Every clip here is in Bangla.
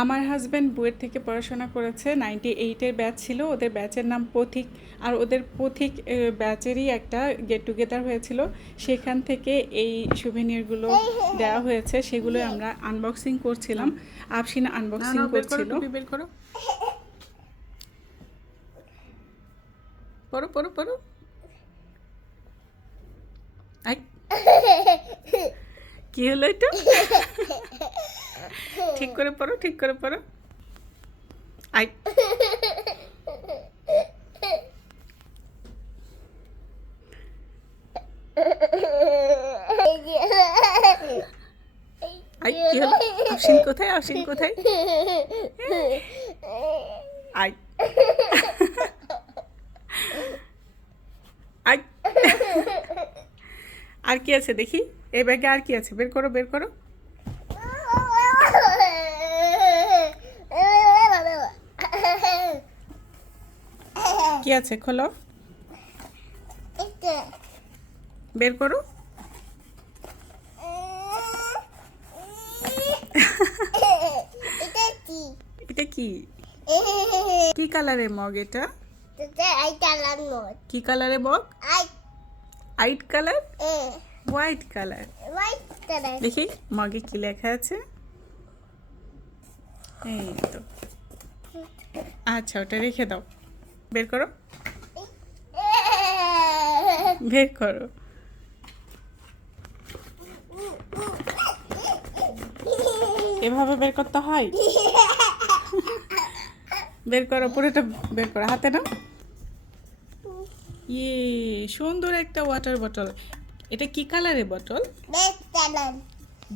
আমার হাজব্যান্ড বুয়েট থেকে পড়াশোনা করেছে, 98-এর ব্যাচ ছিল, ওদের ব্যাচের নাম পথিক। আর ওদের পথিক ব্যাচেরই একটা গেট টুগেদার হয়েছিল, সেখান থেকে এই সুভেনিরগুলো দেওয়া হয়েছে, সেগুলো আমরা আনবক্সিং করছিলাম। আফসিন আনবক্সিং করছিল। বের করো, পড়ো পড়ো পড়ো। আই, কি হলো এটা? ঠিক করে পড়ো, ঠিক করে পড়ো। আই, আই, কি হলো? আফসিন কোথায়? আফসিন কোথায়? আই, আই, আর কি আছে দেখি, এই ব্যাগে আর কি আছে? বের করো, বের করো। কি আছে? খোলো, বের করো। এটা কি? কি কালারের মগ এটা? কি কালারের mug? White colour. White colour. দেখি মগে কি লেখা আছে। এই তো, আচ্ছা ওটা রেখে দাও। বের করো, বের করো। এভাবে বের করতে হয়? বের করো, পুরোটা বের করো, হাতে নাও। ইয়ে, সুন্দর একটা ওয়াটার বোতল। এটা কি কালারের বোতল?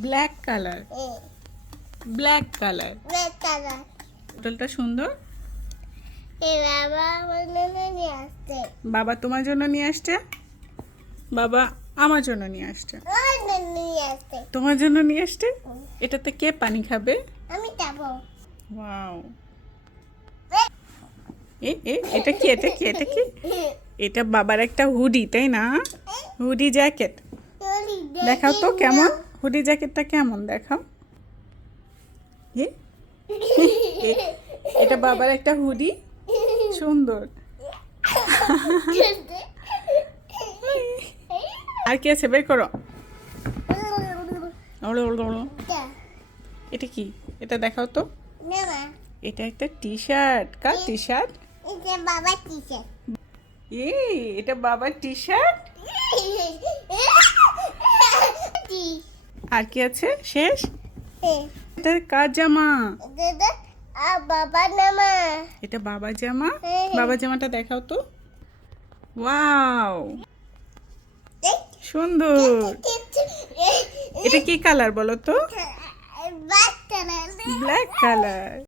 Black colour. Black colour. বোতলটা সুন্দর। বাবা তোমার জন্য নিয়ে আসছে, বাবা আমার জন্য নিয়ে আসছে, তোমার জন্য নিয়ে আসছে। এটাতে কে পানি খাবে? আমি খাবো। ওয়াও, এটা কি? এটা কি? এটা কি? এটা বাবার একটা হুডি, তাই না? Hoodie jacket. দেখাও তো কেমন, হুডি জ্যাকেটটা কেমন দেখাও। এটা বাবার একটা হুডি, সুন্দর। আর কি আছে? বের করো। এটা কি? এটা দেখাও তো। এটা একটা টি শার্ট। কার টি শার্ট? এটা বাবার টি শার্ট। এটা বাবার টি শার্ট। আর কি আছে? শেষ? এটা কার জামা? বাবার জামা। এটা বাবার জামা। বাবার জামাটা দেখাও তো। ওয়াও, সুন্দর। এটা কি কালার বলো তো? Black colour. Black colour.